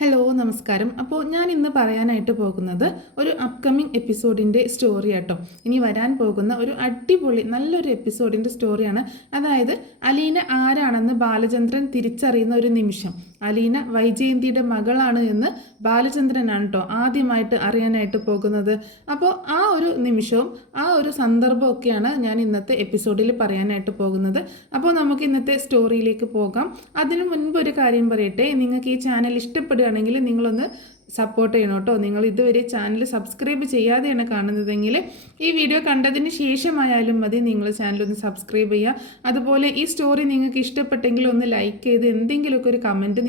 Hello നമസ്കാരം. അപ്പോൾ ഞാൻ ഇന്ന് പറയാനായിട്ട് പോകുന്നത് ഒരു അപ്കമിങ് എപ്പിസോഡിൻ്റെ സ്റ്റോറി ആട്ടോ. ഇനി വരാൻ പോകുന്ന ഒരു അടിപൊളി നല്ലൊരു എപ്പിസോഡിൻ്റെ സ്റ്റോറിയാണ്. അതായത് അലീന ആരാണെന്ന് ബാലചന്ദ്രൻ തിരിച്ചറിയുന്ന ഒരു നിമിഷം. അലീന വൈജയന്തിയുടെ മകളാണ് എന്ന് ബാലചന്ദ്രനാണ് കേട്ടോ ആദ്യമായിട്ട് അറിയാനായിട്ട് പോകുന്നത്. അപ്പോൾ ആ ഒരു നിമിഷവും ആ ഒരു സന്ദർഭമൊക്കെയാണ് ഞാൻ ഇന്നത്തെ എപ്പിസോഡിൽ പറയാനായിട്ട് പോകുന്നത്. അപ്പോൾ നമുക്ക് ഇന്നത്തെ സ്റ്റോറിയിലേക്ക് പോകാം. അതിനു മുൻപ് ഒരു കാര്യം പറയട്ടെ, നിങ്ങൾക്ക് ഈ ചാനൽ ഇഷ്ടപ്പെടുകയാണെങ്കിൽ നിങ്ങളൊന്ന് സപ്പോർട്ട് ചെയ്യണം കേട്ടോ. നിങ്ങൾ ഇതുവരെ ചാനൽ സബ്സ്ക്രൈബ് ചെയ്യാതെയാണ് കാണുന്നതെങ്കിൽ ഈ വീഡിയോ കണ്ടതിന് ശേഷമായാലും മതി നിങ്ങൾ ചാനലൊന്ന് സബ്സ്ക്രൈബ് ചെയ്യുക. അതുപോലെ ഈ സ്റ്റോറി നിങ്ങൾക്ക് ഇഷ്ടപ്പെട്ടെങ്കിൽ ഒന്ന് ലൈക്ക് ചെയ്ത് എന്തെങ്കിലുമൊക്കെ ഒരു കമൻറ്റ്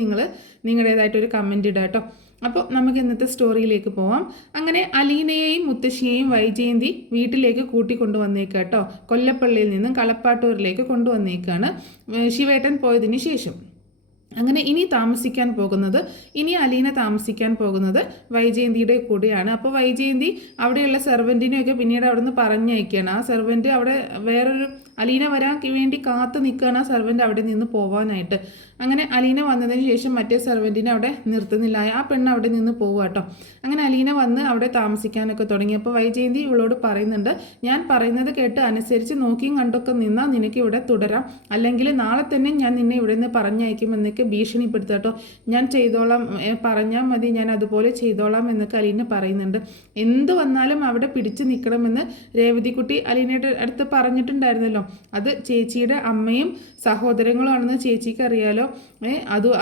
നിങ്ങളുടേതായിട്ടൊരു കമൻറ്റ് ഇടുക കേട്ടോ. അപ്പോൾ നമുക്ക് ഇന്നത്തെ സ്റ്റോറിയിലേക്ക് പോവാം. അങ്ങനെ അലീനയെയും മുത്തശ്ശിയെയും വൈജയന്തി വീട്ടിലേക്ക് കൂട്ടിക്കൊണ്ടുവന്നേക്കുക കേട്ടോ. കൊല്ലപ്പള്ളിയിൽ നിന്നും കളപ്പാട്ടൂരിലേക്ക് കൊണ്ടുവന്നേക്കാണ് ശിവേട്ടൻ പോയതിന് ശേഷം. അങ്ങനെ ഇനി അലീന താമസിക്കാൻ പോകുന്നത് വൈജയന്തിയുടെ കൂടെയാണ്. അപ്പോൾ വൈജയന്തി അവിടെയുള്ള സെർവൻറ്റിനെയൊക്കെ പിന്നീട് അവിടെ നിന്ന് പറഞ്ഞയക്കുകയാണ്. ആ സെർവൻറ്റ് അവിടെ വേറൊരു അലീന വരാൻ വേണ്ടി കാത്തു നിൽക്കുകയാണ് ആ സെർവൻറ്റ് അവിടെ നിന്ന് പോവാനായിട്ട്. അങ്ങനെ അലീന വന്നതിന് ശേഷം മറ്റേ സെർവൻറ്റിനെ അവിടെ നിർത്തുന്നില്ല, ആ പെണ്ണ് അവിടെ നിന്ന് പോവുക കേട്ടോ. അങ്ങനെ അലീന വന്ന് അവിടെ താമസിക്കാനൊക്കെ തുടങ്ങി. അപ്പോൾ വൈജയന്തി ഇവളോട് പറയുന്നുണ്ട്, ഞാൻ പറയുന്നത് കേട്ട് അനുസരിച്ച് നോക്കിയും കണ്ടൊക്കെ നിന്നാൽ നിനക്ക് ഇവിടെ തുടരാം, അല്ലെങ്കിൽ നാളെ തന്നെ ഞാൻ നിന്നെ ഇവിടെ നിന്ന് പറഞ്ഞയക്കും എന്നൊക്കെ ഭീഷണിപ്പെടുത്തുക കേട്ടോ. ഞാൻ ചെയ്തോളാം, പറഞ്ഞാൽ മതി, ഞാൻ അതുപോലെ ചെയ്തോളാം എന്നൊക്കെ അലീന പറയുന്നുണ്ട്. എന്ത് വന്നാലും അവിടെ പിടിച്ചു നിൽക്കണമെന്ന് രേവതിക്കുട്ടി അലീനയുടെ അടുത്ത് പറഞ്ഞിട്ടുണ്ടായിരുന്നല്ലോ. അത് ചേച്ചിയുടെ അമ്മയും സഹോദരങ്ങളുമാണെന്ന് ചേച്ചിക്ക് അറിയാലോ.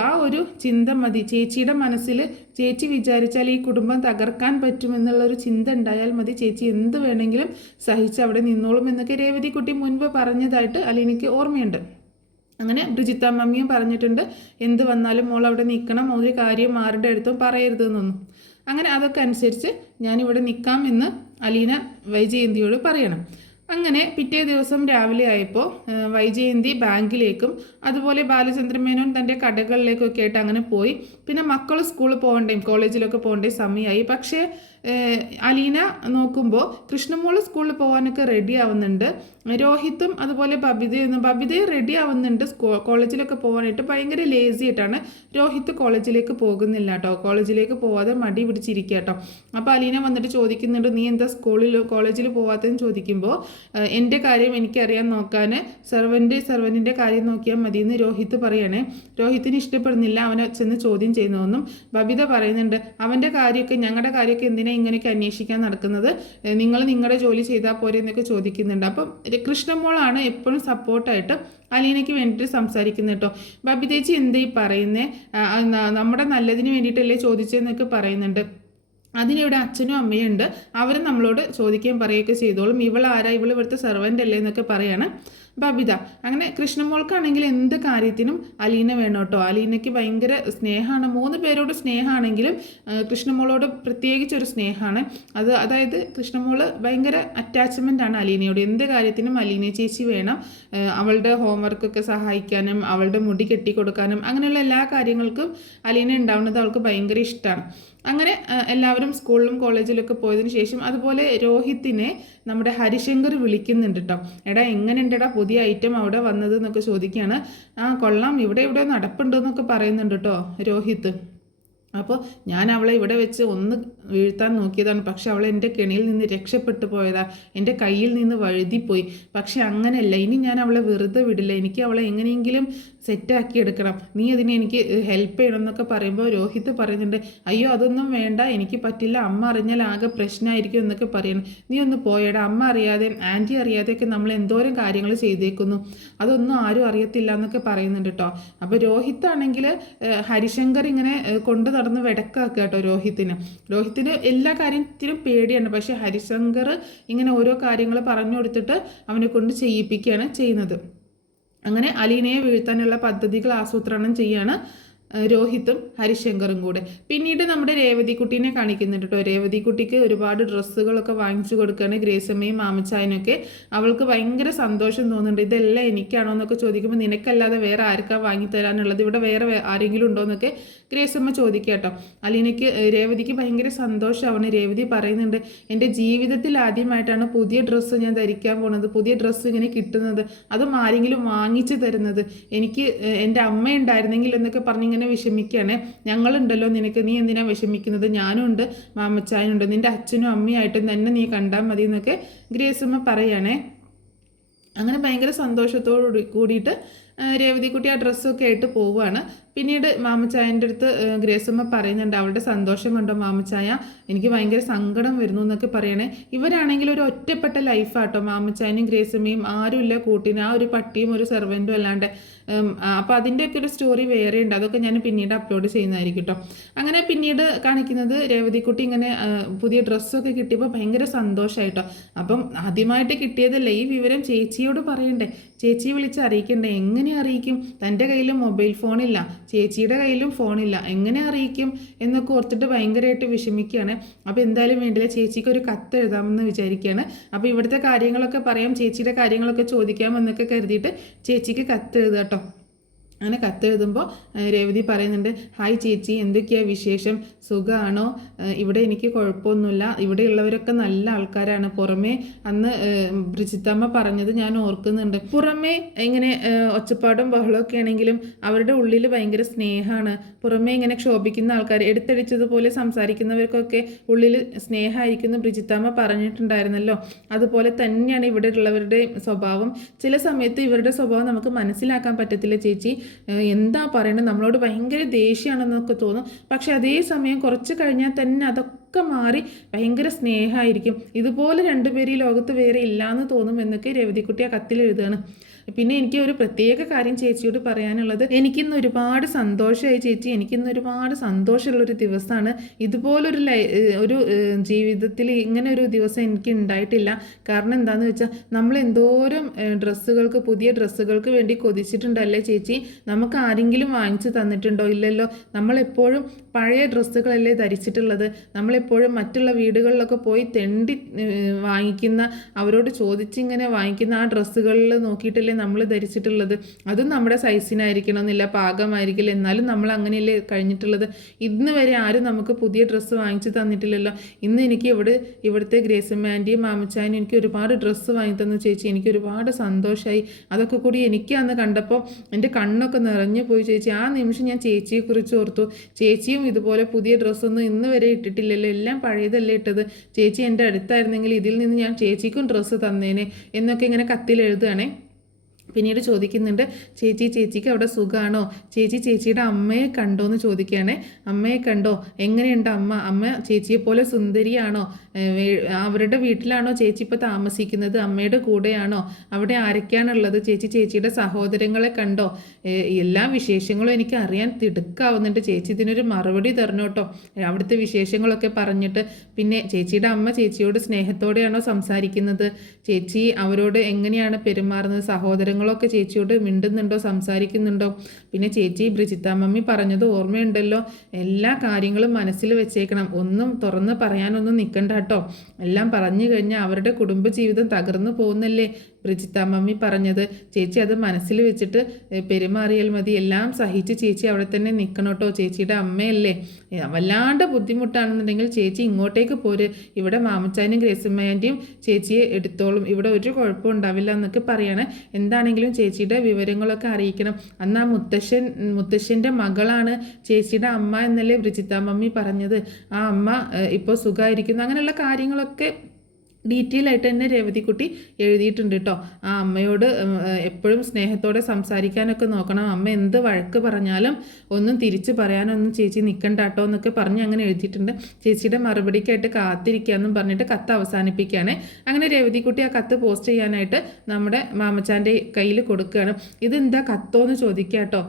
ആ ഒരു ചിന്ത മതി ചേച്ചിയുടെ മനസ്സിൽ. ചേച്ചി വിചാരിച്ചാൽ ഈ കുടുംബം തകർക്കാൻ പറ്റുമെന്നുള്ളൊരു ചിന്ത ഉണ്ടായാൽ മതി, ചേച്ചി എന്ത് വേണമെങ്കിലും സഹിച്ച് അവിടെ നിന്നോളും എന്നൊക്കെ രേവതിക്കുട്ടി മുൻപ് പറഞ്ഞതായിട്ട് അലീനയ്ക്ക് ഓർമ്മയുണ്ട്. അങ്ങനെ ബ്രിജിത്ത മമ്മിയും പറഞ്ഞിട്ടുണ്ട്, എന്ത് വന്നാലും മോൾ അവിടെ നിൽക്കണം, ഒരു കാര്യം ആരുടെ അടുത്തും പറയരുതെന്നൊന്നും. അങ്ങനെ അതൊക്കെ അനുസരിച്ച് ഞാനിവിടെ നിൽക്കാം എന്ന് അലീന വൈജയന്തിയോട് പറയണം. അങ്ങനെ പിറ്റേ ദിവസം രാവിലെ ആയപ്പോൾ വൈജയന്തി ബാങ്കിലേക്കും അതുപോലെ ബാലചന്ദ്രമേനോൻ തൻ്റെ കടകളിലേക്കൊക്കെ ആയിട്ട് അങ്ങനെ പോയി. പിന്നെ മക്കൾ സ്കൂളിൽ പോകണ്ടേയും കോളേജിലൊക്കെ പോകേണ്ട സമയമായി. പക്ഷേ അലീന നോക്കുമ്പോൾ കൃഷ്ണമോള് സ്കൂളിൽ പോകാനൊക്കെ റെഡി ആവുന്നുണ്ട്. രോഹിത്തും അതുപോലെ ബബിതയും റെഡി ആവുന്നുണ്ട് കോളേജിലൊക്കെ പോകാനായിട്ട്. ഭയങ്കര ലേസി ആയിട്ടാണ് രോഹിത്ത് കോളേജിലേക്ക് പോകുന്നില്ല കേട്ടോ. കോളേജിലേക്ക് പോവാതെ മടി പിടിച്ചിരിക്കുക കേട്ടോ. അപ്പോൾ അലീന വന്നിട്ട് ചോദിക്കുന്നുണ്ട്, നീ എന്താ കോളേജിൽ പോവാത്തതെന്ന് ചോദിക്കുമ്പോൾ എൻ്റെ കാര്യം എനിക്കറിയാൻ നോക്കാൻ സെർവൻറ്റിൻ്റെ കാര്യം നോക്കിയാൽ മതിയെന്ന് രോഹിത്ത് പറയണേ. രോഹിത്തിന് ഇഷ്ടപ്പെടുന്നില്ല അവനെ ചെന്ന് ചോദ്യം ചെയ്യുന്നതൊന്നും. ബബിത പറയുന്നുണ്ട്, അവൻ്റെ കാര്യമൊക്കെ ഞങ്ങളുടെ കാര്യമൊക്കെ എന്തിനാ ഇങ്ങനെയൊക്കെ അന്വേഷിക്കാൻ നടക്കുന്നത്, നിങ്ങൾ നിങ്ങളുടെ ജോലി ചെയ്താൽ പോരെ എന്നൊക്കെ ചോദിക്കുന്നുണ്ട്. അപ്പം കൃഷ്ണമോളാണ് എപ്പോഴും സപ്പോർട്ടായിട്ട് അലീനയ്ക്ക് വേണ്ടിയിട്ട് സംസാരിക്കുന്നത് കേട്ടോ. ബബിതേച്ചി എന്താ ഈ പറയുന്നേ, നമ്മുടെ നല്ലതിന് വേണ്ടിയിട്ടല്ലേ ചോദിച്ചതെന്നൊക്കെ പറയുന്നുണ്ട്. അതിനിവിടെ അച്ഛനും അമ്മയും ഉണ്ട്, അവർ നമ്മളോട് ചോദിക്കുകയും പറയുകയൊക്കെ ചെയ്തോളും, ഇവളാരാ, ഇവിടുത്തെ സെർവൻ്റ് അല്ലേ എന്നൊക്കെ പറയാണ് ബബിത. അങ്ങനെ കൃഷ്ണമോൾക്കാണെങ്കിൽ എന്ത് കാര്യത്തിനും അലീന വേണം കേട്ടോ. അലീനയ്ക്ക് ഭയങ്കര സ്നേഹമാണ്, 3 പേരോട് സ്നേഹമാണെങ്കിലും കൃഷ്ണമോളോട് പ്രത്യേകിച്ചൊരു സ്നേഹമാണ്. അതായത് കൃഷ്ണമോൾ ഭയങ്കര അറ്റാച്ച്മെൻ്റ് ആണ് അലീനയോട്. എന്ത് കാര്യത്തിനും അലീന ചേച്ചി വേണം. അവളുടെ ഹോംവർക്കൊക്കെ സഹായിക്കാനും അവളുടെ മുടി കെട്ടിക്കൊടുക്കാനും അങ്ങനെയുള്ള എല്ലാ കാര്യങ്ങൾക്കും അലീന ഉണ്ടാവുന്നത് അവൾക്ക് ഭയങ്കര ഇഷ്ടമാണ്. അങ്ങനെ എല്ലാവരും സ്കൂളിലും കോളേജിലൊക്കെ പോയതിന് ശേഷം അതുപോലെ രോഹിത്തിനെ നമ്മുടെ ഹരിശങ്കർ വിളിക്കുന്നുണ്ട് കേട്ടോ. എടാ എങ്ങനെയുണ്ടെടാ പുതിയ ഐറ്റം അവിടെ വന്നത് എന്നൊക്കെ ചോദിക്കുകയാണ്. കൊള്ളാം, ഇവിടെ നടപ്പുണ്ടെന്നൊക്കെ പറയുന്നുണ്ട് കേട്ടോ രോഹിത്ത്. അപ്പോൾ ഞാൻ അവളെ ഇവിടെ വെച്ച് ഒന്ന് വീഴ്ത്താൻ നോക്കിയതാണ്, പക്ഷെ അവൾ എൻ്റെ കെണിയിൽ നിന്ന് രക്ഷപ്പെട്ടു പോയതാ, എൻ്റെ കയ്യിൽ നിന്ന് വഴുതിപ്പോയി. പക്ഷെ അങ്ങനെയല്ല, ഇനി ഞാൻ അവളെ വെറുതെ വിടില്ല, എനിക്ക് അവളെ എങ്ങനെയെങ്കിലും സെറ്റാക്കി എടുക്കണം, നീ അതിനെ എനിക്ക് ഹെൽപ്പ് ചെയ്യണം എന്നൊക്കെ പറയുമ്പോൾ രോഹിത്ത് പറയുന്നുണ്ട്, അയ്യോ അതൊന്നും വേണ്ട, എനിക്ക് പറ്റില്ല, അമ്മ അറിഞ്ഞാൽ ആകെ പ്രശ്നമായിരിക്കും എന്നൊക്കെ പറയണം. നീ ഒന്ന് പോയടാ, അമ്മ അറിയാതെ ആൻറ്റി അറിയാതെയൊക്കെ നമ്മൾ എന്തോരം കാര്യങ്ങൾ ചെയ്തേക്കുന്നു, അതൊന്നും ആരും അറിയത്തില്ല എന്നൊക്കെ പറയുന്നുണ്ട് കേട്ടോ. അപ്പോൾ രോഹിത്താണെങ്കിൽ ഹരിശങ്കർ ഇങ്ങനെ കൊണ്ടു നടന്ന് വെടക്കാക്കുക കേട്ടോ രോഹിത്തിന് എല്ലാ കാര്യത്തിനും പേടിയാണ്. പക്ഷേ ഹരിശങ്കർ ഇങ്ങനെ ഓരോ കാര്യങ്ങൾ പറഞ്ഞു കൊടുത്തിട്ട് അവനെ കൊണ്ട് ചെയ്യിപ്പിക്കുകയാണ് ചെയ്യുന്നത്. അങ്ങനെ അലീനയെ വീഴ്ത്താനുള്ള പദ്ധതികൾ ആസൂത്രണം ചെയ്യാണ് രോഹിത്തും ഹരിശങ്കറും കൂടെ. പിന്നീട് നമ്മുടെ രേവതിക്കുട്ടീനെ കാണിക്കുന്നുണ്ട് കേട്ടോ. രേവതിക്കുട്ടിക്ക് ഒരുപാട് ഡ്രസ്സുകളൊക്കെ വാങ്ങിച്ചു കൊടുക്കുകയാണ് ഗ്രേസമ്മയും മാമച്ചായനൊക്കെ. അവൾക്ക് ഭയങ്കര സന്തോഷം തോന്നുന്നുണ്ട്. ഇതെല്ലാം എനിക്കാണോ എന്നൊക്കെ ചോദിക്കുമ്പോൾ നിനക്കല്ലാതെ വേറെ ആർക്കാ വാങ്ങിത്തരാനുള്ളത്, ഇവിടെ വേറെ ആരെങ്കിലും ഉണ്ടോ എന്നൊക്കെ ഗ്രേസമ്മ ചോദിക്കുക കേട്ടോ. അലീനയ്ക്ക് രേവതിക്ക് ഭയങ്കര സന്തോഷമാണ്. രേവതി പറയുന്നുണ്ട്, എൻ്റെ ജീവിതത്തിൽ ആദ്യമായിട്ടാണ് പുതിയ ഡ്രസ്സ് ഞാൻ ധരിക്കാൻ പോകുന്നത്, പുതിയ ഡ്രസ്സ് ഇങ്ങനെ കിട്ടുന്നത്, അതും ആരെങ്കിലും വാങ്ങിച്ചു തരുന്നത്. എനിക്ക് എൻ്റെ അമ്മ ഉണ്ടായിരുന്നെങ്കിൽ എന്നൊക്കെ പറഞ്ഞിങ്ങനെ ഇങ്ങനെ വിഷമിക്കുകയാണ്. ഞങ്ങളുണ്ടല്ലോ നിനക്ക്, നീ എന്തിനാ വിഷമിക്കുന്നത്, ഞാനും ഉണ്ട്, മാമച്ചായനുണ്ട്, നിൻ്റെ അച്ഛനും അമ്മയായിട്ടും തന്നെ നീ കണ്ടാൽ മതി എന്നൊക്കെ ഗ്രേസമ്മ പറയുകയാണേ. അങ്ങനെ ഭയങ്കര സന്തോഷത്തോടു കൂടിയിട്ട് രേവതിക്കുട്ടി ആ ഡ്രസ്സൊക്കെ ആയിട്ട് പോവുകയാണ്. പിന്നീട് മാമച്ചായൻ്റെ അടുത്ത് ഗ്രേസമ്മ പറയുന്നുണ്ട്, അവളുടെ സന്തോഷം കണ്ടോ മാമച്ചായ, എനിക്ക് ഭയങ്കര സങ്കടം വരുന്നു എന്നൊക്കെ പറയണേ. ഇവരാണെങ്കിൽ ഒരു ഒറ്റപ്പെട്ട ലൈഫാട്ടോ, മാമച്ചായനും ഗ്രേസമ്മയും ആരുമില്ല കൂട്ടിന്, ആ ഒരു പട്ടിയും ഒരു സെർവൻറ്റും അല്ലാണ്ട്. അപ്പോൾ അതിൻ്റെയൊക്കെ ഒരു സ്റ്റോറി വേറെ ഉണ്ട്, അതൊക്കെ ഞാൻ പിന്നീട് അപ്ലോഡ് ചെയ്യുന്നതായിരിക്കും കേട്ടോ. അങ്ങനെ പിന്നീട് കാണിക്കുന്നത് രേവതിക്കുട്ടി ഇങ്ങനെ പുതിയ ഡ്രസ്സൊക്കെ കിട്ടിയപ്പോൾ ഭയങ്കര സന്തോഷമായിട്ടോ. അപ്പം ആദ്യമായിട്ട് കിട്ടിയതല്ലേ, ഈ വിവരം ചേച്ചിയോട് പറയണ്ടേ, ചേച്ചിയെ വിളിച്ച് അറിയിക്കണ്ടേ. എങ്ങനെ അറിയിക്കും, തൻ്റെ കയ്യിൽ മൊബൈൽ ഫോണില്ല, ചേച്ചിയുടെ കയ്യിലും ഫോണില്ല, എങ്ങനെ അറിയിക്കും എന്നൊക്കെ ഓർത്തിട്ട് ഭയങ്കരമായിട്ട് വിഷമിക്കുകയാണ്. അപ്പോൾ എന്തായാലും വേണ്ടില്ല, ചേച്ചിക്ക് ഒരു കത്ത് എഴുതാമെന്ന് വിചാരിക്കുകയാണ്. അപ്പോൾ ഇവിടുത്തെ കാര്യങ്ങളൊക്കെ പറയാം, ചേച്ചിയുടെ കാര്യങ്ങളൊക്കെ ചോദിക്കാമെന്നൊക്കെ കരുതിയിട്ട് ചേച്ചിക്ക് കത്ത് എഴുതുക കേട്ടോ. അങ്ങനെ കത്തെഴുതുമ്പോൾ രേവതി പറയുന്നുണ്ട്, ഹായ് ചേച്ചി, എന്തൊക്കെയാണ് വിശേഷം, സുഖമാണോ, ഇവിടെ എനിക്ക് കുഴപ്പമൊന്നുമില്ല, ഇവിടെയുള്ളവരൊക്കെ നല്ല ആൾക്കാരാണ്. പുറമേ അന്ന് ബ്രിജിത്തമ്മ പറഞ്ഞത് ഞാൻ ഓർക്കുന്നുണ്ട്, പുറമേ ഇങ്ങനെ ഒച്ചപ്പാടും ബഹളമൊക്കെ ആണെങ്കിലും അവരുടെ ഉള്ളിൽ ഭയങ്കര സ്നേഹമാണ്. പുറമേ ഇങ്ങനെ ക്ഷോഭിക്കുന്ന ആൾക്കാർ, എടുത്തടിച്ചതുപോലെ സംസാരിക്കുന്നവർക്കൊക്കെ ഉള്ളിൽ സ്നേഹമായിരിക്കുന്നു ബ്രിജിത്തമ്മ പറഞ്ഞിട്ടുണ്ടായിരുന്നല്ലോ. അതുപോലെ തന്നെയാണ് ഇവിടെ ഉള്ളവരുടെ സ്വഭാവം. ചില സമയത്ത് ഇവരുടെ സ്വഭാവം നമുക്ക് മനസ്സിലാക്കാൻ പറ്റത്തില്ല ചേച്ചി, എന്താ പറയണത്, നമ്മളോട് ഭയങ്കര ദേഷ്യമാണെന്നൊക്കെ തോന്നും. പക്ഷെ അതേ സമയം കുറച്ച് കഴിഞ്ഞാൽ തന്നെ അതൊക്കെ മാറി ഭയങ്കര സ്നേഹമായിരിക്കും. ഇതുപോലെ രണ്ടുപേരും ഈ ലോകത്ത് വേറെ ഇല്ലയെന്ന് തോന്നും എന്നൊക്കെ രേവതിക്കുട്ടി ആ കത്തിൽ എഴുതുകയാണ്. പിന്നെ എനിക്ക് ഒരു പ്രത്യേക കാര്യം ചേച്ചിയോട് പറയാനുള്ളത്, എനിക്കിന്ന് ഒരുപാട് സന്തോഷമായി ചേച്ചി, എനിക്കിന്ന് ഒരുപാട് സന്തോഷമുള്ളൊരു ദിവസമാണ്. ഇതുപോലൊരു ഒരു ജീവിതത്തിൽ ഇങ്ങനെ ഒരു ദിവസം എനിക്ക് ഉണ്ടായിട്ടില്ല. കാരണം എന്താണെന്ന് വെച്ചാൽ നമ്മൾ എന്തോരം ഡ്രസ്സുകൾക്ക്, പുതിയ ഡ്രസ്സുകൾക്ക് വേണ്ടി കൊതിച്ചിട്ടുണ്ടല്ലേ ചേച്ചി, നമുക്ക് ആരെങ്കിലും വാങ്ങിച്ചു തന്നിട്ടുണ്ടോ, ഇല്ലല്ലോ. നമ്മളെപ്പോഴും പഴയ ഡ്രസ്സുകളല്ലേ ധരിച്ചിട്ടുള്ളത്. നമ്മളെപ്പോഴും മറ്റുള്ള വീടുകളിലൊക്കെ പോയി തെണ്ടി വാങ്ങിക്കുന്ന, അവരോട് ചോദിച്ചിങ്ങനെ വാങ്ങിക്കുന്ന ആ ഡ്രസ്സുകളിൽ നോക്കിയിട്ടല്ലേ നമ്മൾ ധരിച്ചിട്ടുള്ളത്. അതും നമ്മുടെ സൈസിനായിരിക്കണമെന്നില്ല, പാകമായിരിക്കില്ല, എന്നാലും നമ്മൾ അങ്ങനെയല്ലേ കഴിഞ്ഞിട്ടുള്ളത്. ഇന്ന് വരെ ആരും നമുക്ക് പുതിയ ഡ്രസ്സ് വാങ്ങിച്ചു തന്നിട്ടില്ലല്ലോ. ഇന്ന് എനിക്ക് ഇവിടുത്തെ ഗ്രേസമ്മ ആൻറ്റിയും മാമച്ചായനും എനിക്ക് ഒരുപാട് ഡ്രസ്സ് വാങ്ങി തന്നു ചേച്ചി, എനിക്ക് ഒരുപാട് സന്തോഷമായി. അതൊക്കെ കൂടി എനിക്ക് അന്ന് കണ്ടപ്പോൾ എൻ്റെ കണ്ണൊക്കെ നിറഞ്ഞു പോയി ചേച്ചി. ആ നിമിഷം ഞാൻ ചേച്ചിയെക്കുറിച്ച് ഓർത്തു, ചേച്ചിയും ഇതുപോലെ പുതിയ ഡ്രസ്സൊന്നും ഇന്ന് വരെ ഇട്ടിട്ടില്ലല്ലോ, എല്ലാം പഴയതല്ലേ ഇട്ടത്. ചേച്ചി എൻ്റെ അടുത്തായിരുന്നെങ്കിൽ ഇതിൽ നിന്ന് ഞാൻ ചേച്ചിക്കും ഡ്രസ്സ് തന്നേനെ എന്നൊക്കെ ഇങ്ങനെ കത്തിൽ എഴുതുകയാണേ. പിന്നീട് ചോദിക്കുന്നുണ്ട്, ചേച്ചിക്ക് അവിടെ സുഖമാണോ, ചേച്ചിയുടെ അമ്മയെ കണ്ടോ എന്ന് ചോദിക്കുകയാണ്. അമ്മയെ കണ്ടോ, എങ്ങനെയുണ്ട് അമ്മ ചേച്ചിയെ പോലെ സുന്ദരിയാണോ, അവരുടെ വീട്ടിലാണോ ചേച്ചി ഇപ്പോൾ താമസിക്കുന്നത്, അമ്മയുടെ കൂടെയാണോ, അവിടെ ആരൊക്കെയാണുള്ളത്, ചേച്ചിയുടെ സഹോദരങ്ങളെ കണ്ടോ, എല്ലാ വിശേഷങ്ങളും എനിക്ക് അറിയാൻ തിടുക്കാവുന്നുണ്ട്. ചേച്ചി ഇതിനൊരു മറുപടി തരണം കേട്ടോ, അവിടുത്തെ വിശേഷങ്ങളൊക്കെ പറഞ്ഞിട്ട്. പിന്നെ ചേച്ചിയുടെ അമ്മ ചേച്ചിയോട് സ്നേഹത്തോടെയാണോ സംസാരിക്കുന്നത്, ചേച്ചി അവരോട് എങ്ങനെയാണ് പെരുമാറുന്നത്, സഹോദരങ്ങളൊക്കെ ചേച്ചിയോട് മിണ്ടുന്നുണ്ടോ, സംസാരിക്കുന്നുണ്ടോ. പിന്നെ ചേച്ചി ബ്രിജിത്താമ്മി പറഞ്ഞത് ഓർമ്മയുണ്ടല്ലോ, എല്ലാ കാര്യങ്ങളും മനസ്സിൽ വെച്ചേക്കണം, ഒന്നും തുറന്ന് പറയാനൊന്നും നിൽക്കണ്ട കേട്ടോ. എല്ലാം പറഞ്ഞു കഴിഞ്ഞാൽ അവരുടെ കുടുംബജീവിതം തകർന്നു പോകുന്നല്ലേ ബ്രിജിത്താമ്മി പറഞ്ഞത്. ചേച്ചി അത് മനസ്സിൽ വെച്ചിട്ട് പെരുമാറിയാൽ മതി, എല്ലാം സഹിച്ച് ചേച്ചി അവിടെ തന്നെ നിൽക്കണം കേട്ടോ, ചേച്ചിയുടെ അമ്മയല്ലേ. വല്ലാണ്ട് ബുദ്ധിമുട്ടാണെന്നുണ്ടെങ്കിൽ ചേച്ചി ഇങ്ങോട്ടേക്ക് പോര്, ഇവിടെ മാമച്ചാനും ഗ്രേസമ്മേൻ്റെയും ചേച്ചിയെ എടുത്തോളും, ഇവിടെ ഒരു കുഴപ്പം ഉണ്ടാവില്ല എന്നൊക്കെ പറയണേ. എന്താണെങ്കിലും ചേച്ചിയുടെ വിവരങ്ങളൊക്കെ അറിയിക്കണം. അന്ന് ആ മുത്തശ്ശൻ്റെ മകളാണ് ചേച്ചിയുടെ അമ്മ എന്നല്ലേ ബ്രിജിത്താമ്മി പറഞ്ഞത്. ആ അമ്മ ഇപ്പോൾ സുഖമായിരിക്കുന്നു, അങ്ങനെയുള്ള കാര്യങ്ങളൊക്കെ ഡീറ്റെയിൽ ആയിട്ട് തന്നെ രേവതിക്കുട്ടി എഴുതിയിട്ടുണ്ട് കേട്ടോ. ആ അമ്മയോട് എപ്പോഴും സ്നേഹത്തോടെ സംസാരിക്കാനൊക്കെ നോക്കണം, അമ്മ എന്ത് വഴക്ക് പറഞ്ഞാലും ഒന്നും തിരിച്ച് പറയാനൊന്നും ചേച്ചി നിൽക്കണ്ട കേട്ടോ എന്നൊക്കെ പറഞ്ഞ് അങ്ങനെ എഴുതിയിട്ടുണ്ട്. ചേച്ചിയുടെ മറുപടിക്കായിട്ട് കാത്തിരിക്കുകയെന്നും പറഞ്ഞിട്ട് കത്ത് അവസാനിപ്പിക്കുകയാണ്. അങ്ങനെ രേവതിക്കുട്ടി ആ കത്ത് പോസ്റ്റ് ചെയ്യാനായിട്ട് നമ്മുടെ മാമച്ചാൻ്റെ കയ്യിൽ കൊടുക്കുകയാണ്. ഇതെന്താ കത്തോ എന്ന് ചോദിക്കുക കേട്ടോ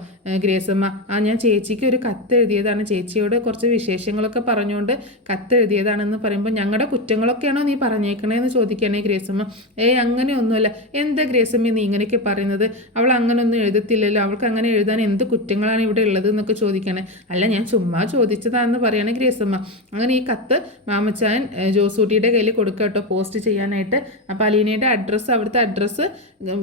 ഗ്രേസമ്മ. ഞാൻ ചേച്ചിക്ക് ഒരു കത്ത് എഴുതിയതാണ്, ചേച്ചിയോട് കുറച്ച് വിശേഷങ്ങളൊക്കെ പറഞ്ഞുകൊണ്ട് കത്ത് എഴുതിയതാണെന്ന് പറയുമ്പോൾ, ഞങ്ങളുടെ കുറ്റങ്ങളൊക്കെയാണോ നീ പറഞ്ഞേക്കണേന്ന് ചോദിക്കുകയാണേ ഗ്രേസമ്മ. അങ്ങനെയൊന്നുമല്ല. എന്താ ഗ്രേസമ്മ നീ ഇങ്ങനെയൊക്കെ പറയുന്നത്, അവൾ അങ്ങനെയൊന്നും എഴുതത്തില്ലല്ലോ, അവൾക്ക് അങ്ങനെ എഴുതാൻ എന്ത് കുറ്റങ്ങളാണ് ഇവിടെ ഉള്ളത് എന്നൊക്കെ ചോദിക്കണേ. അല്ല, ഞാൻ ചുമ്മാ ചോദിച്ചതാണെന്ന് പറയണേ ഗ്രേസമ്മ. അങ്ങനെ ഈ കത്ത് മാമച്ചാൻ ജോസൂട്ടിയുടെ കയ്യിൽ കൊടുക്കുക കേട്ടോ, പോസ്റ്റ് ചെയ്യാനായിട്ട്. അപ്പോൾ അലീനയുടെ അഡ്രസ്സ്, അവിടുത്തെ അഡ്രസ്സ്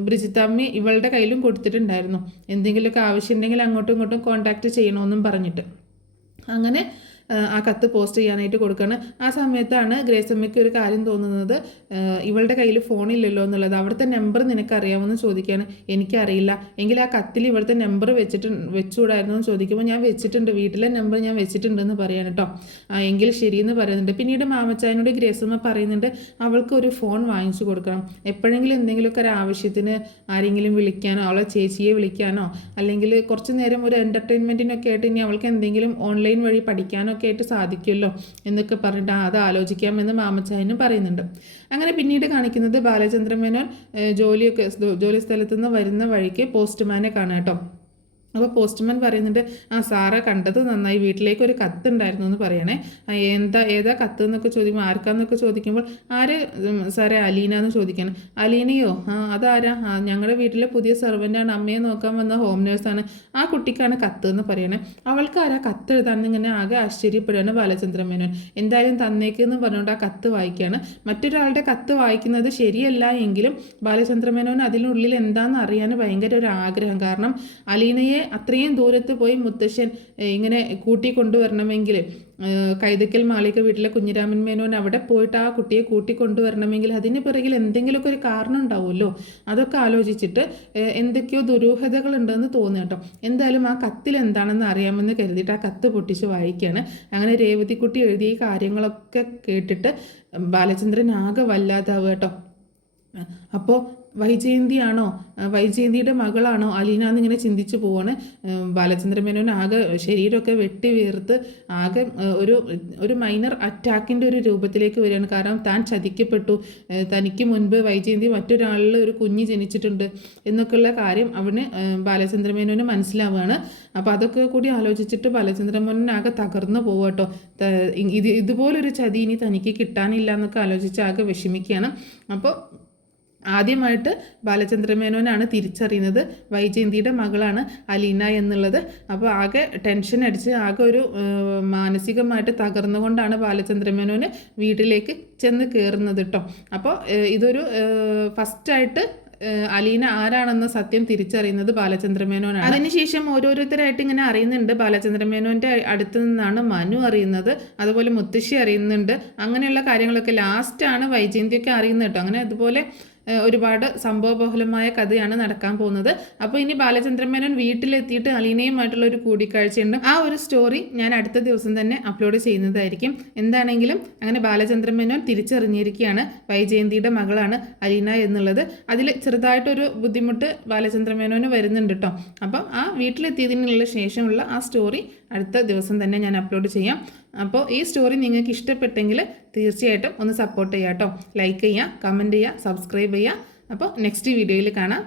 ബ്രിജിത്തമ്മി ഇവളുടെ കയ്യിലും കൊടുത്തിട്ടുണ്ടായിരുന്നു, എന്തെങ്കിലുമൊക്കെ ആവശ്യമുണ്ടെങ്കിൽ അങ്ങോട്ടും ഇങ്ങോട്ടും കോൺടാക്റ്റ് ചെയ്യണമെന്നും പറഞ്ഞിട്ട്. അങ്ങനെ ആ കത്ത് പോസ്റ്റ് ചെയ്യാനായിട്ട് കൊടുക്കുകയാണ്. ആ സമയത്താണ് ഗ്രേസമ്മയ്ക്ക് ഒരു കാര്യം തോന്നുന്നത്, ഇവളുടെ കയ്യിൽ ഫോണില്ലല്ലോ എന്നുള്ളത്. അവിടുത്തെ നമ്പർ നിനക്കറിയാമെന്ന് ചോദിക്കുകയാണ്. എനിക്കറിയില്ല. എങ്കിൽ ആ കത്തിൽ ഇവിടുത്തെ നമ്പർ വെച്ചുകൂടായിരുന്നു എന്ന് ചോദിക്കുമ്പോൾ ഞാൻ വെച്ചിട്ടുണ്ട്, വീട്ടിലെ നമ്പർ ഞാൻ വെച്ചിട്ടുണ്ടെന്ന് പറയാൻ കേട്ടോ. എങ്കിൽ ശരിയെന്ന് പറയുന്നുണ്ട്. പിന്നീട് മാമച്ചായനോട് ഗ്രേസമ്മ പറയുന്നുണ്ട് അവൾക്ക് ഒരു ഫോൺ വാങ്ങിച്ചു കൊടുക്കണം. എപ്പോഴെങ്കിലും എന്തെങ്കിലുമൊക്കെ ഒരു ആവശ്യത്തിന് ആരെങ്കിലും വിളിക്കാനോ അവളെ ചേച്ചിയെ വിളിക്കാനോ അല്ലെങ്കിൽ കുറച്ച് നേരം ഒരു എൻ്റർടൈൻമെൻറ്റിനൊക്കെ ആയിട്ട് ഇനി അവൾക്ക് എന്തെങ്കിലും ഓൺലൈൻ വഴി പഠിക്കാനൊക്കെ ആയിട്ട് സാധിക്കുമല്ലോ എന്നൊക്കെ പറഞ്ഞിട്ട് അത് ആലോചിക്കാമെന്ന് മാമച്ചായനും പറയുന്നുണ്ട്. അങ്ങനെ പിന്നീട് കാണിക്കുന്നത് ബാലചന്ദ്രൻ മേനോൻ ജോലി സ്ഥലത്തുനിന്ന് വരുന്ന വഴിക്ക് പോസ്റ്റ്മാനെ കാണാം കേട്ടോ. അപ്പോൾ പോസ്റ്റ്മാൻ പറയുന്നുണ്ട്, സാറ് കണ്ടത് നന്നായി, വീട്ടിലേക്ക് ഒരു കത്ത് ഉണ്ടായിരുന്നു എന്ന് പറയണേ. ഏതാ കത്ത് എന്നൊക്കെ ചോദിക്കുമ്പോൾ ആർക്കാന്നൊക്കെ ചോദിക്കുമ്പോൾ സാറേ അലീന എന്ന് ചോദിക്കണം. അലീനയോ? അതാരാ? ഞങ്ങളുടെ വീട്ടിലെ പുതിയ സെർവൻ്റാണ്, അമ്മയെ നോക്കാൻ വന്ന ഹോം നേഴ്സാണ്, ആ കുട്ടിക്കാണ് കത്ത് എന്ന് പറയണേ. അവൾക്ക് ആരാ കത്ത് എഴുതാന്ന് ഇങ്ങനെ ആകെ ആശ്ചര്യപ്പെടുകയാണ് ബാലചന്ദ്രൻ മേനോൻ. എന്തായാലും തന്നേക്ക് എന്ന് പറഞ്ഞുകൊണ്ട് ആ കത്ത് വായിക്കുകയാണ്. മറ്റൊരാളുടെ കത്ത് വായിക്കുന്നത് ശരിയല്ല എങ്കിലും ബാലചന്ദ്രൻ മേനോൻ അതിനുള്ളിൽ എന്താണെന്ന് അറിയാൻ ഭയങ്കര ഒരു ആഗ്രഹം. കാരണം അലീനയെ അത്രയും ദൂരത്ത് പോയി മുത്തശ്ശൻ ഇങ്ങനെ കൂട്ടിക്കൊണ്ടുവരണമെങ്കിൽ, കൈതക്കൽ മാളിക വീട്ടിലെ കുഞ്ഞിരാമൻ മേനോൻ അവിടെ പോയിട്ട് ആ കുട്ടിയെ കൂട്ടിക്കൊണ്ടുവരണമെങ്കിൽ അതിന് പിറകിൽ എന്തെങ്കിലുമൊക്കെ ഒരു കാരണം ഉണ്ടാവുമല്ലോ. അതൊക്കെ ആലോചിച്ചിട്ട് എന്തൊക്കെയോ ദുരൂഹതകളുണ്ടെന്ന് തോന്നി കേട്ടോ. എന്തായാലും ആ കത്തിൽ എന്താണെന്ന് അറിയാമെന്ന് കരുതിയിട്ട് ആ കത്ത് പൊട്ടിച്ച് വായിക്കുകയാണ്. അങ്ങനെ രേവതിക്കുട്ടി എഴുതിയ ഈ കാര്യങ്ങളൊക്കെ കേട്ടിട്ട് ബാലചന്ദ്രൻ ആകെ വല്ലാതാവുക കേട്ടോ. അപ്പോൾ വൈജയന്തിയുടെ മകളാണോ അലീന എന്നിങ്ങനെ ചിന്തിച്ചു പോവാണ്. ബാലചന്ദ്രൻ മേനോൻ ആകെ ശരീരമൊക്കെ വെട്ടി വീർത്ത് ആകെ ഒരു മൈനർ അറ്റാക്കിൻ്റെ ഒരു രൂപത്തിലേക്ക് വരികയാണ്. കാരണം താൻ ചതിക്കപ്പെട്ടു, തനിക്ക് മുൻപ് വൈജയന്തി മറ്റൊരാളിൽ ഒരു കുഞ്ഞ് ജനിച്ചിട്ടുണ്ട് എന്നൊക്കെയുള്ള കാര്യം അവന് ബാലചന്ദ്രൻ മേനോന് മനസ്സിലാവുകയാണ്. അപ്പോൾ അതൊക്കെ കൂടി ആലോചിച്ചിട്ട് ബാലചന്ദ്രൻ മേനോൻ ആകെ തകർന്നു പോവുക കേട്ടോ. ഇതുപോലൊരു ചതി ഇനി തനിക്ക് കിട്ടാനില്ല എന്നൊക്കെ ആലോചിച്ച് ആകെ വിഷമിക്കുകയാണ്. അപ്പോൾ ആദ്യമായിട്ട് ബാലചന്ദ്രൻ മേനോനാണ് തിരിച്ചറിയുന്നത് വൈജയന്തിയുടെ മകളാണ് അലീന എന്നുള്ളത്. അപ്പോൾ ആകെ ടെൻഷൻ അടിച്ച് ആകെ ഒരു മാനസികമായിട്ട് തകർന്നുകൊണ്ടാണ് ബാലചന്ദ്രൻ മേനോന് വീട്ടിലേക്ക് ചെന്ന് കയറുന്നത് കേട്ടോ. അപ്പോൾ ഇതൊരു ഫസ്റ്റായിട്ട് അലീന ആരാണെന്ന് സത്യം തിരിച്ചറിയുന്നത് ബാലചന്ദ്രൻ മേനോനാണ്. അതിനുശേഷം ഓരോരുത്തരായിട്ട് ഇങ്ങനെ അറിയുന്നുണ്ട്. ബാലചന്ദ്രൻ മേനോൻ്റെ അടുത്ത് നിന്നാണ് മനു അറിയുന്നത്, അതുപോലെ മുത്തശ്ശി അറിയുന്നുണ്ട്. അങ്ങനെയുള്ള കാര്യങ്ങളൊക്കെ ലാസ്റ്റാണ് വൈജയന്തിയൊക്കെ അറിയുന്നത് കേട്ടോ. അങ്ങനെ അതുപോലെ ഒരുപാട് സംഭവബഹുലമായ കഥയാണ് നടക്കാൻ പോകുന്നത്. അപ്പോൾ ഇനി ബാലചന്ദ്രൻ മേനോൻ വീട്ടിലെത്തിയിട്ട് അലീനയുമായിട്ടുള്ള ഒരു കൂടിക്കാഴ്ചയുണ്ട്. ആ ഒരു സ്റ്റോറി ഞാൻ അടുത്ത ദിവസം തന്നെ അപ്ലോഡ് ചെയ്യുന്നതായിരിക്കും. എന്താണെങ്കിലും അങ്ങനെ ബാലചന്ദ്രൻ മേനോൻ തിരിച്ചറിഞ്ഞിരിക്കുകയാണ് വൈജയന്തിയുടെ മകളാണ് അലീന എന്നുള്ളത്. അതിൽ ചെറുതായിട്ടൊരു ബുദ്ധിമുട്ട് ബാലചന്ദ്രൻ മേനോന് വരുന്നുണ്ട് കേട്ടോ. അപ്പം ആ വീട്ടിലെത്തിയതിനുള്ള ശേഷമുള്ള ആ സ്റ്റോറി അടുത്ത ദിവസം തന്നെ ഞാൻ അപ്ലോഡ് ചെയ്യാം. അപ്പോൾ ഈ സ്റ്റോറി നിങ്ങൾക്ക് ഇഷ്ടപ്പെട്ടെങ്കിൽ തീർച്ചയായിട്ടും ഒന്ന് സപ്പോർട്ട് ചെയ്യുക കേട്ടോ. ലൈക്ക് ചെയ്യുക, കമൻറ്റ് ചെയ്യുക, സബ്സ്ക്രൈബ് ചെയ്യുക. അപ്പോൾ നെക്സ്റ്റ് വീഡിയോയിൽ കാണാം.